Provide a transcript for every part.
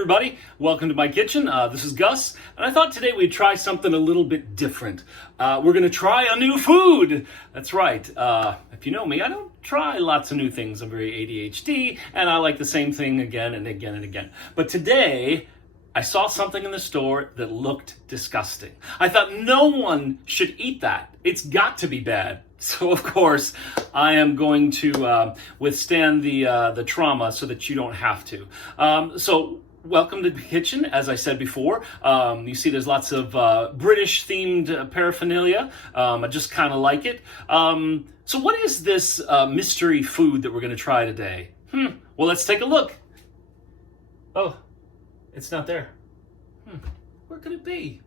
everybody, welcome to my kitchen. This is Gus, and I thought today we'd try something a little bit different. We're going to try a new food. That's right. If you know me, I don't try lots of new things. I'm very ADHD, and I like the same thing again and again and again. But today, I saw something in the store that looked disgusting. I thought no one should eat that. It's got to be bad. So of course, I am going to withstand the trauma so that you don't have to. So welcome to the kitchen, as I said before. You see there's lots of British-themed paraphernalia. I just kind of like it. So what is this mystery food that we're going to try today? Well, let's take a look. Oh, it's not there. Where could it be?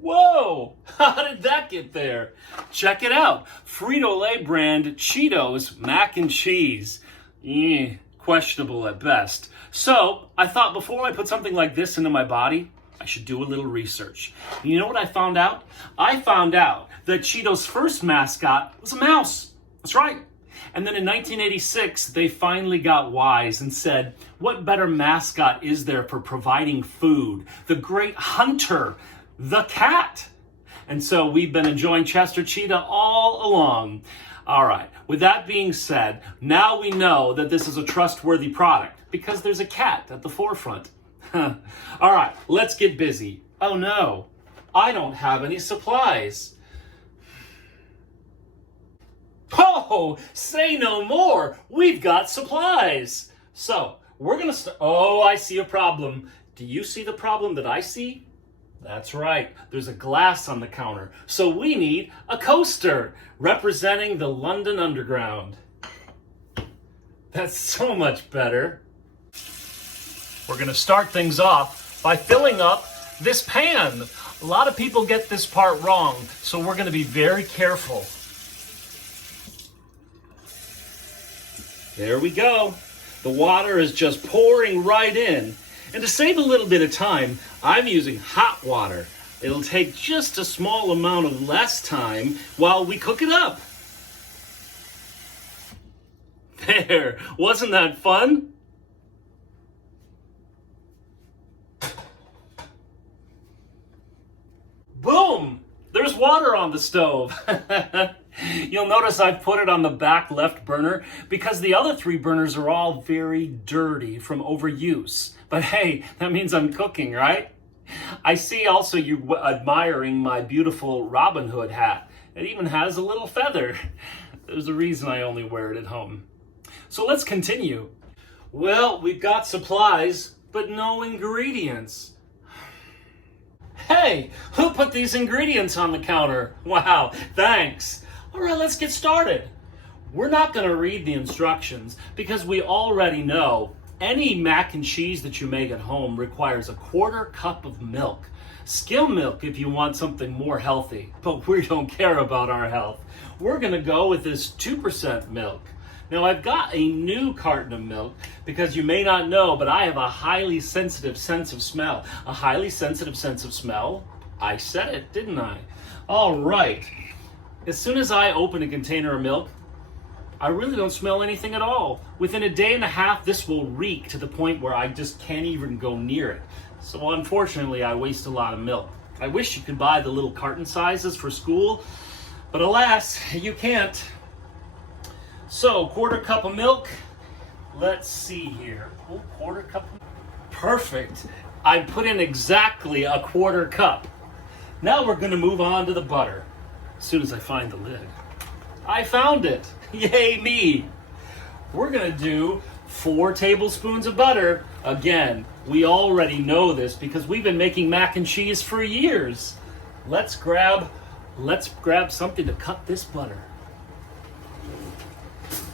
Whoa! How did that get there? Check it out. Frito-Lay brand Cheetos mac and cheese. Questionable at best. So, I thought before I put something like this into my body, I should do a little research. You know what I found out? I found out that Cheetos' first mascot was a mouse. That's right. And then in 1986, they finally got wise and said, what better mascot is there for providing food? The great hunter, the cat. And so we've been enjoying Chester Cheetah all along. All right, with that being said, now we know that this is a trustworthy product because there's a cat at the forefront. All right, let's get busy. Oh no, I don't have any supplies. Oh, say no more. We've got supplies. So we're going to start. Oh, I see a problem. Do you see the problem that I see? That's right. There's a glass on the counter. So we need a coaster representing the London Underground. That's so much better. We're going to start things off by filling up this pan. A lot of people get this part wrong, so we're going to be very careful. There we go. The water is just pouring right in. And to save a little bit of time, I'm using hot water. It'll take just a small amount of less time while we cook it up. There, wasn't that fun? Boom! There's water on the stove. You'll notice I've put it on the back left burner because the other three burners are all very dirty from overuse. But hey, that means I'm cooking, right? I see also you admiring my beautiful Robin Hood hat. It even has a little feather. There's a reason I only wear it at home. So let's continue. Well, we've got supplies, but no ingredients. Hey, who put these ingredients on the counter? Wow, thanks. All right, let's get started. We're not going to read the instructions because we already know any mac and cheese that you make at home requires a 1/4 cup of milk. Skim milk if you want something more healthy, but we don't care about our health. We're going to go with this 2% milk. Now, I've got a new carton of milk because you may not know, but I have a highly sensitive sense of smell. A highly sensitive sense of smell? I said it, didn't I? All right. As soon as I open a container of milk, I really don't smell anything at all. Within a day and a half, this will reek to the point where I just can't even go near it. So unfortunately, I waste a lot of milk. I wish you could buy the little carton sizes for school, but alas, you can't. So, 1/4 cup of milk. Let's see here. 1/4 cup. Perfect. I put in exactly a 1/4 cup. Now we're going to move on to the butter. As soon as I find the lid. I found it. Yay me. We're going to do 4 tablespoons of butter. Again, we already know this because we've been making mac and cheese for years. Let's grab something to cut this butter.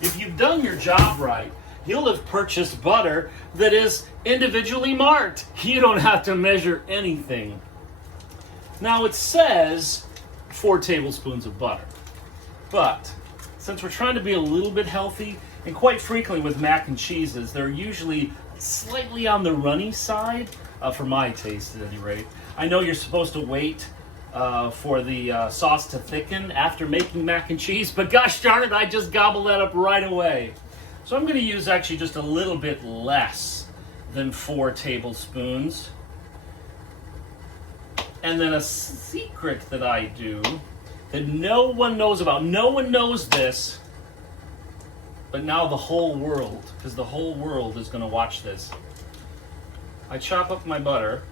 If you've done your job right, you'll have purchased butter that is individually marked. You don't have to measure anything. Now it says 4 tablespoons of butter. But since we're trying to be a little bit healthy, and quite frequently with mac and cheeses, they're usually slightly on the runny side, for my taste at any rate. I know you're supposed to wait for the sauce to thicken after making mac and cheese, but gosh darn it, I just gobbled that up right away. So I'm going to use actually just a little bit less than 4 tablespoons. And then a secret that I do that no one knows about. No one knows this, but now the whole world, because the whole world is going to watch this. I chop up my butter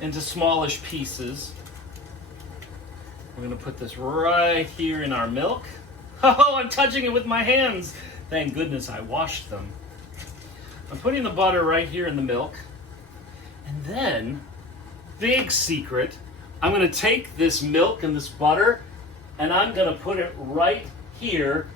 into smallish pieces. We're going to put this right here in our milk. Oh, I'm touching it with my hands. Thank goodness I washed them. I'm putting the butter right here in the milk. And then, big secret, I'm going to take this milk and this butter and I'm going to put it right here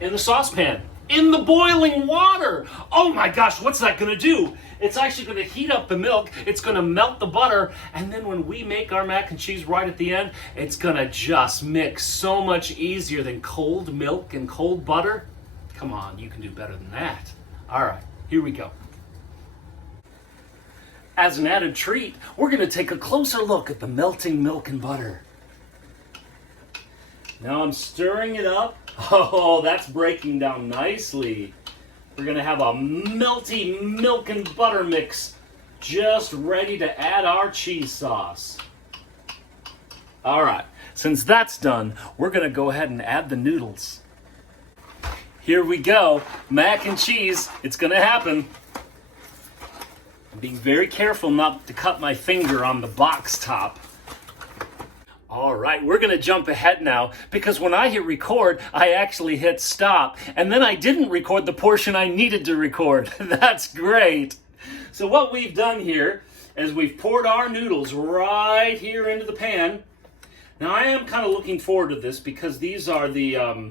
in the saucepan, in the boiling water. Oh my gosh, what's that going to do? It's actually going to heat up the milk, it's going to melt the butter, and then when we make our mac and cheese right at the end, it's going to just mix so much easier than cold milk and cold butter. Come on, you can do better than that. All right, here we go. As an added treat, we're going to take a closer look at the melting milk and butter. Now I'm stirring it up. Oh, that's breaking down nicely. We're going to have a melty milk and butter mix just ready to add our cheese sauce. All right, since that's done, we're going to go ahead and add the noodles. Here we go, mac and cheese, it's going to happen. I'm being very careful not to cut my finger on the box top. All right, we're going to jump ahead now because when I hit record, I actually hit stop. And then I didn't record the portion I needed to record. That's great. So what we've done here is we've poured our noodles right here into the pan. Now I am kind of looking forward to this because these are the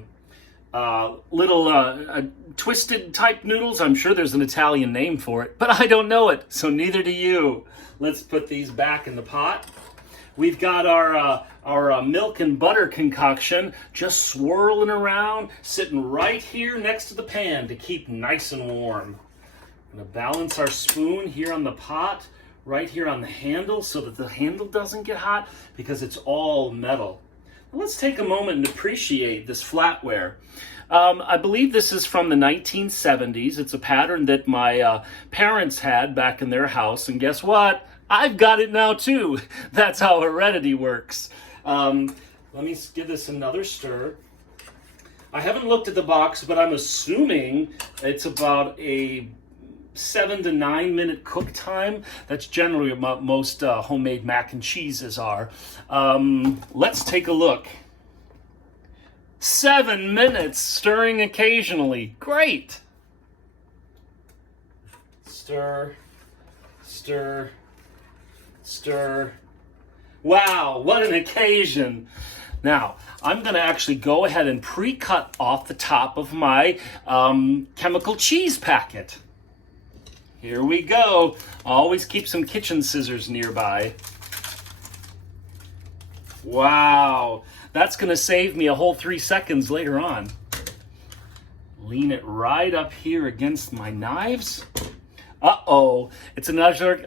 little twisted type noodles. I'm sure there's an Italian name for it, but I don't know it, so neither do you. Let's put these back in the pot. We've got our milk and butter concoction just swirling around, sitting right here next to the pan to keep nice and warm. I'm going to balance our spoon here on the pot, right here on the handle so that the handle doesn't get hot because it's all metal. Let's take a moment and appreciate this flatware. I believe this is from the 1970s. It's a pattern that my parents had back in their house, and guess what? I've got it now too. That's how heredity works. Let me give this another stir. I haven't looked at the box, but I'm assuming it's about a 7 to 9 minute cook time. That's generally what most homemade mac and cheeses are. Let's take a look. 7 minutes, stirring occasionally. Great. Stir, stir, stir. Wow, what an occasion. Now, I'm going to actually go ahead and pre-cut off the top of my chemical cheese packet. Here we go. Always keep some kitchen scissors nearby. Wow, that's going to save me a whole 3 seconds later on. Lean it right up here against my knives. Uh-oh, it's another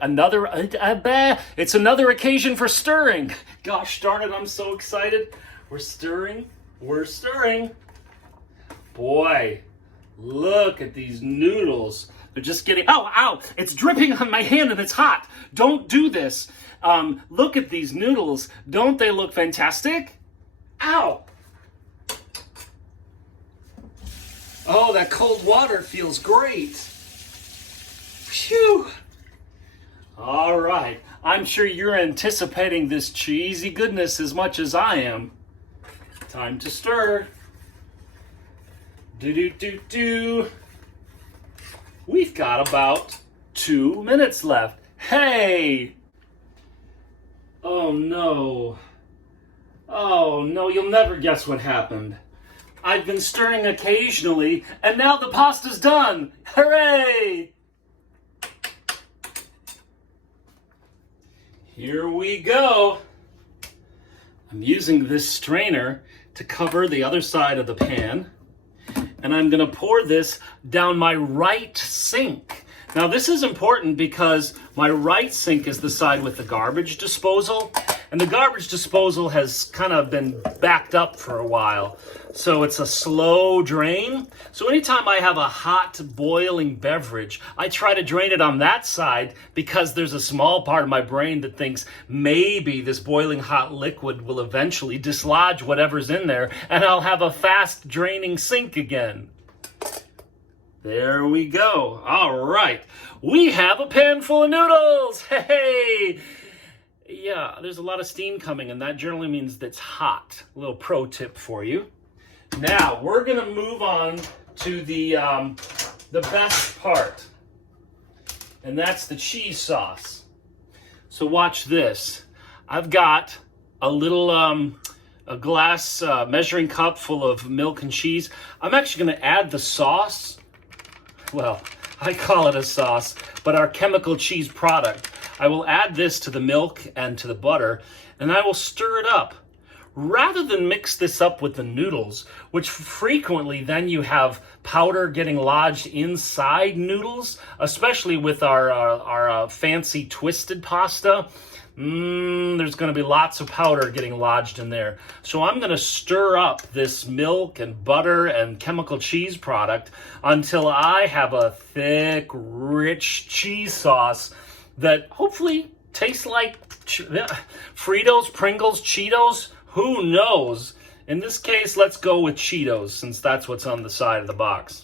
occasion for stirring. Gosh darn it, I'm so excited. We're stirring. Boy, look at these noodles. They're just getting, ow, it's dripping on my hand and it's hot. Don't do this. Look at these noodles. Don't they look fantastic? Ow. Oh, that cold water feels great. Phew. All right, I'm sure you're anticipating this cheesy goodness as much as I am. Time to stir. Do. We've got about 2 minutes left. Hey! Oh no, you'll never guess what happened. I've been stirring occasionally, and now the pasta's done. Hooray! Here we go. I'm using this strainer to cover the other side of the pan, and I'm going to pour this down my right sink. Now this is important because my right sink is the side with the garbage disposal, And the garbage disposal has kind of been backed up for a while. So it's a slow drain. So anytime I have a hot boiling beverage, I try to drain it on that side because there's a small part of my brain that thinks maybe this boiling hot liquid will eventually dislodge whatever's in there and I'll have a fast draining sink again. There we go. All right. We have a pan full of noodles. Hey! Yeah, there's a lot of steam coming, and that generally means it's hot. A little pro tip for you. Now, we're going to move on to the best part, and that's the cheese sauce. So watch this. I've got a little a glass measuring cup full of milk and cheese. I'm actually going to add the sauce. Well, I call it a sauce, but our chemical cheese product. I will add this to the milk and to the butter, and I will stir it up. Rather than mix this up with the noodles, which frequently then you have powder getting lodged inside noodles, especially with our fancy twisted pasta, there's going to be lots of powder getting lodged in there. So I'm going to stir up this milk and butter and chemical cheese product until I have a thick, rich cheese sauce that hopefully tastes like Fritos, Pringles, Cheetos, who knows? In this case, let's go with Cheetos since that's what's on the side of the box.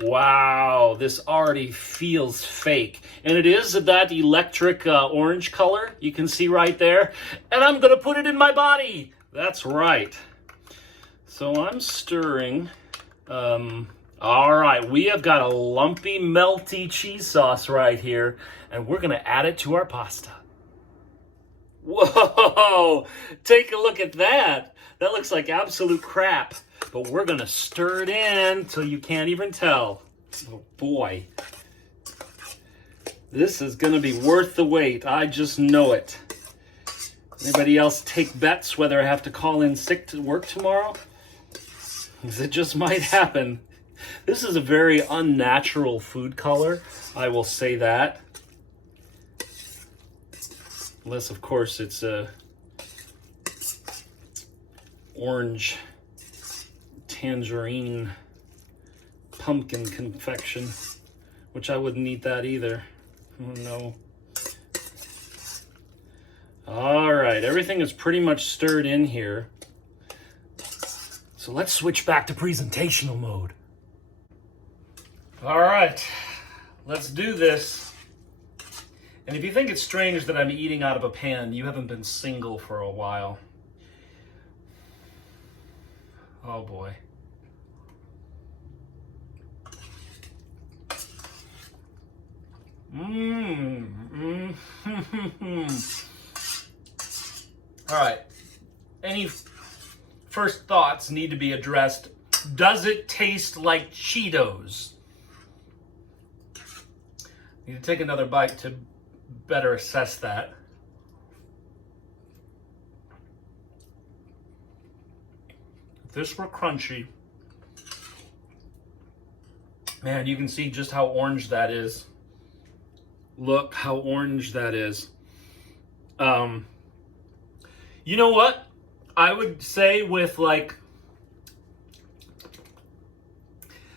Wow, this already feels fake. And it is that electric orange color you can see right there. And I'm going to put it in my body. That's right. So I'm stirring. All right, we have got a lumpy, melty cheese sauce right here, and we're going to add it to our pasta. Whoa, take a look at that. That looks like absolute crap, but we're going to stir it in till you can't even tell. Oh, boy. This is going to be worth the wait. I just know it. Anybody else take bets whether I have to call in sick to work tomorrow? Because it just might happen. This is a very unnatural food color, I will say that. Unless, of course, it's a orange, tangerine, pumpkin confection, which I wouldn't eat that either. Oh, no. All right, everything is pretty much stirred in here. So let's switch back to presentational mode. All right, let's do this. And if you think it's strange that I'm eating out of a pan, you haven't been single for a while. Oh boy. All right, any first thoughts need to be addressed. Does it taste like Cheetos? Need to take another bite to better assess that. If this were crunchy, man, you can see just how orange that is. Look how orange that is. You know what? I would say with like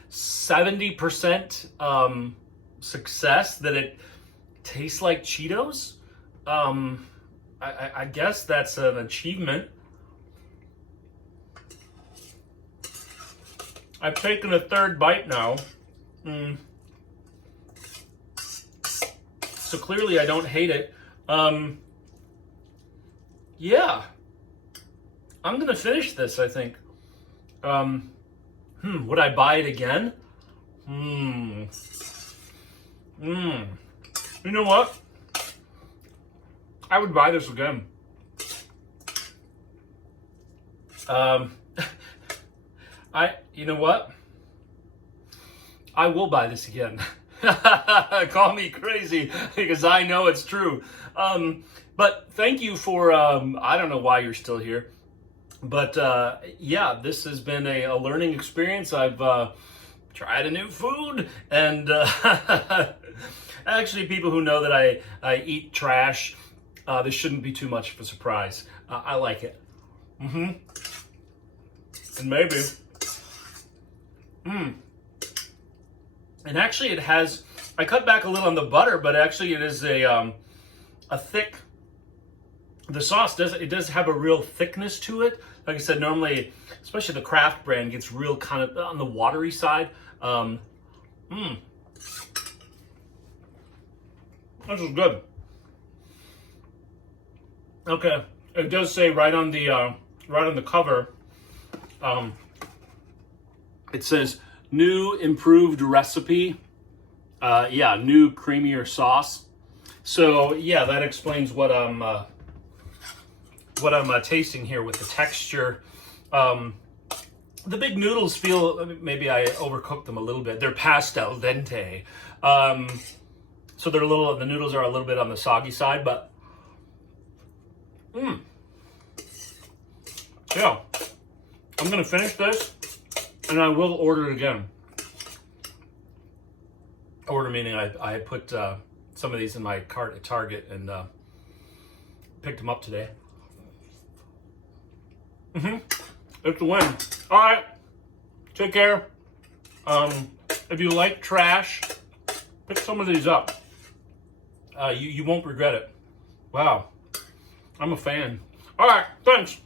70% success that it tastes like Cheetos. I guess that's an achievement. I've taken a third bite now. So clearly I don't hate it. Yeah. I'm gonna finish this, I think. Would I buy it again? You know what? I would buy this again. You know what? I will buy this again. Call me crazy because I know it's true. But thank you for, I don't know why you're still here. But yeah, this has been a learning experience. I've tried a new food, and actually people who know that I eat trash, this shouldn't be too much of a surprise. I like it. And maybe. And actually it has, I cut back a little on the butter, but actually it is a thick, the sauce does have a real thickness to it. Like I said, normally, especially the Kraft brand, gets real kind of on the watery side. This is good. Okay, it does say right on the cover. It says new improved recipe. Yeah, new creamier sauce. So yeah, that explains what I'm tasting here with the texture. The big noodles feel, maybe I overcooked them a little bit. They're past al dente. So they're the noodles are a little bit on the soggy side, but yeah. I'm gonna finish this and I will order it again. Order meaning I put some of these in my cart at Target and picked them up today. It's a win. All right, take care. If you like trash, pick some of these up. You won't regret it. Wow, I'm a fan. All right, thanks.